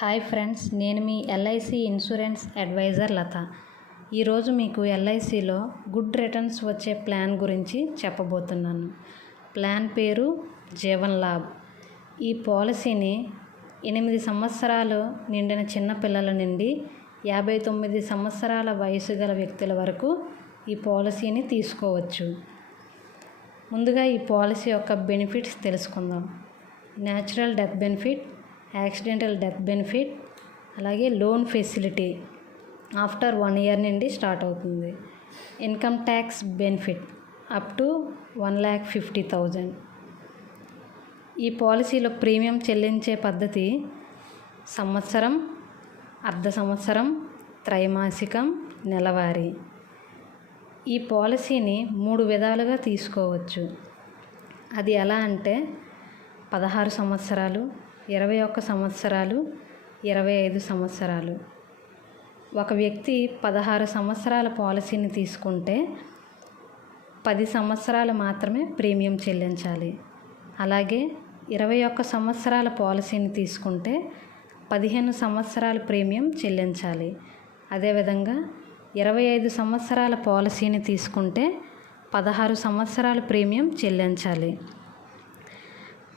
Hi friends, నేను మీ LIC insurance advisor లత. ఈరోజు మీకు ఎల్ఐసిలో గుడ్ రిటర్న్స్ వచ్చే ప్లాన్ గురించి చెప్పబోతున్నాను. ప్లాన్ పేరు జీవన్ లాభ్. ఈ పాలసీని 8 సంవత్సరాలు నిండిన చిన్నపిల్లల నుండి 59 సంవత్సరాల వయసు గల వ్యక్తుల వరకు ఈ పాలసీని తీసుకోవచ్చు. ముందుగా ఈ పాలసీ యొక్క బెనిఫిట్స్ తెలుసుకుందాం. Natural death benefit, accidental death benefit, అలాగే లోన్ ఫెసిలిటీ ఆఫ్టర్ 1 ఇయర్ నుండి స్టార్ట్ అవుతుంది. Income tax benefit up to 1,50,000. ఈ పాలసీలో ప్రీమియం చెల్లించే పద్ధతి సంవత్సరం, అర్ధ సంవత్సరం, త్రైమాసికం, నెలవారీ. ఈ పాలసీని 3 విధాలుగా తీసుకోవచ్చు. అది ఎలా అంటే 16 సంవత్సరాలు, 21 సంవత్సరాలు, 25 సంవత్సరాలు. ఒక వ్యక్తి 16 సంవత్సరాల పాలసీని తీసుకుంటే 10 సంవత్సరాలు మాత్రమే ప్రీమియం చెల్లించాలి. అలాగే 21 సంవత్సరాల పాలసీని తీసుకుంటే 15 సంవత్సరాల ప్రీమియం చెల్లించాలి. అదేవిధంగా 25 సంవత్సరాల పాలసీని తీసుకుంటే 16 సంవత్సరాల ప్రీమియం చెల్లించాలి.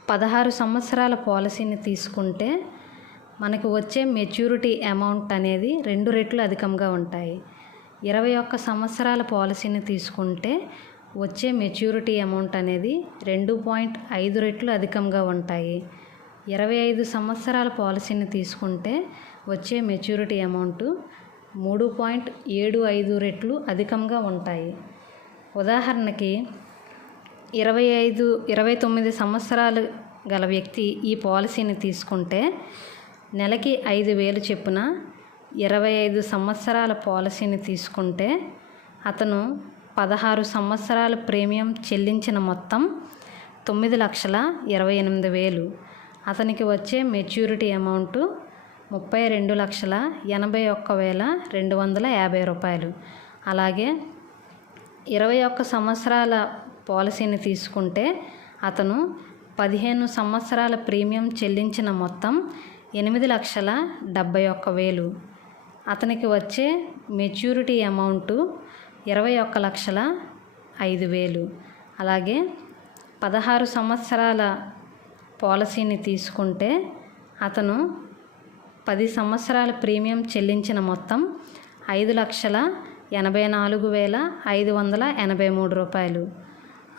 16 సంవత్సరాల పాలసీని తీసుకుంటే మనకు వచ్చే మెచ్యూరిటీ అమౌంట్ అనేది 2 రెట్లు అధికంగా ఉంటాయి. 21 సంవత్సరాల పాలసీని తీసుకుంటే వచ్చే మెచ్యూరిటీ అమౌంట్ అనేది 2.5 రెట్లు అధికంగా ఉంటాయి. 25 సంవత్సరాల పాలసీని తీసుకుంటే వచ్చే మెచ్యూరిటీ అమౌంట్ 3.75 రెట్లు అధికంగా ఉంటాయి. ఉదాహరణకి 29 సంవత్సరాలు గల వ్యక్తి ఈ పాలసీని తీసుకుంటే నెలకి 5,000 చొప్పున 25 సంవత్సరాల పాలసీని తీసుకుంటే అతను 16 సంవత్సరాల ప్రీమియం చెల్లించిన మొత్తం 9,28,000. అతనికి వచ్చే మెచ్యూరిటీ అమౌంట్ 32,81,250 రూపాయలు. అలాగే 21 సంవత్సరాల పాలసీని తీసుకుంటే అతను 15 సంవత్సరాల ప్రీమియం చెల్లించిన మొత్తం 8,71,000. అతనికి వచ్చే మెచ్యూరిటీ అమౌంట్ 21,05,000. అలాగే 16 సంవత్సరాల పాలసీని తీసుకుంటే అతను 10 సంవత్సరాల ప్రీమియం చెల్లించిన మొత్తం 5,84,583 రూపాయలు.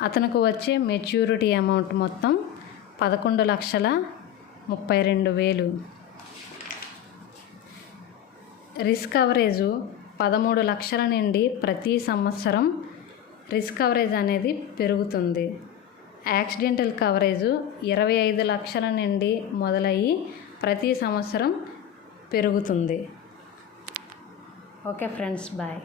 అతనికి వచ్చే మెచ్యూరిటీ అమౌంట్ మొత్తం 11,32,000. రిస్క్ కవరేజు 13 లక్షల నుండి ప్రతి సంవత్సరం రిస్క్ కవరేజ్ అనేది పెరుగుతుంది. యాక్సిడెంటల్ కవరేజు 25 లక్షల నుండి మొదలయ్యి ప్రతి సంవత్సరం పెరుగుతుంది. Okay friends, bye.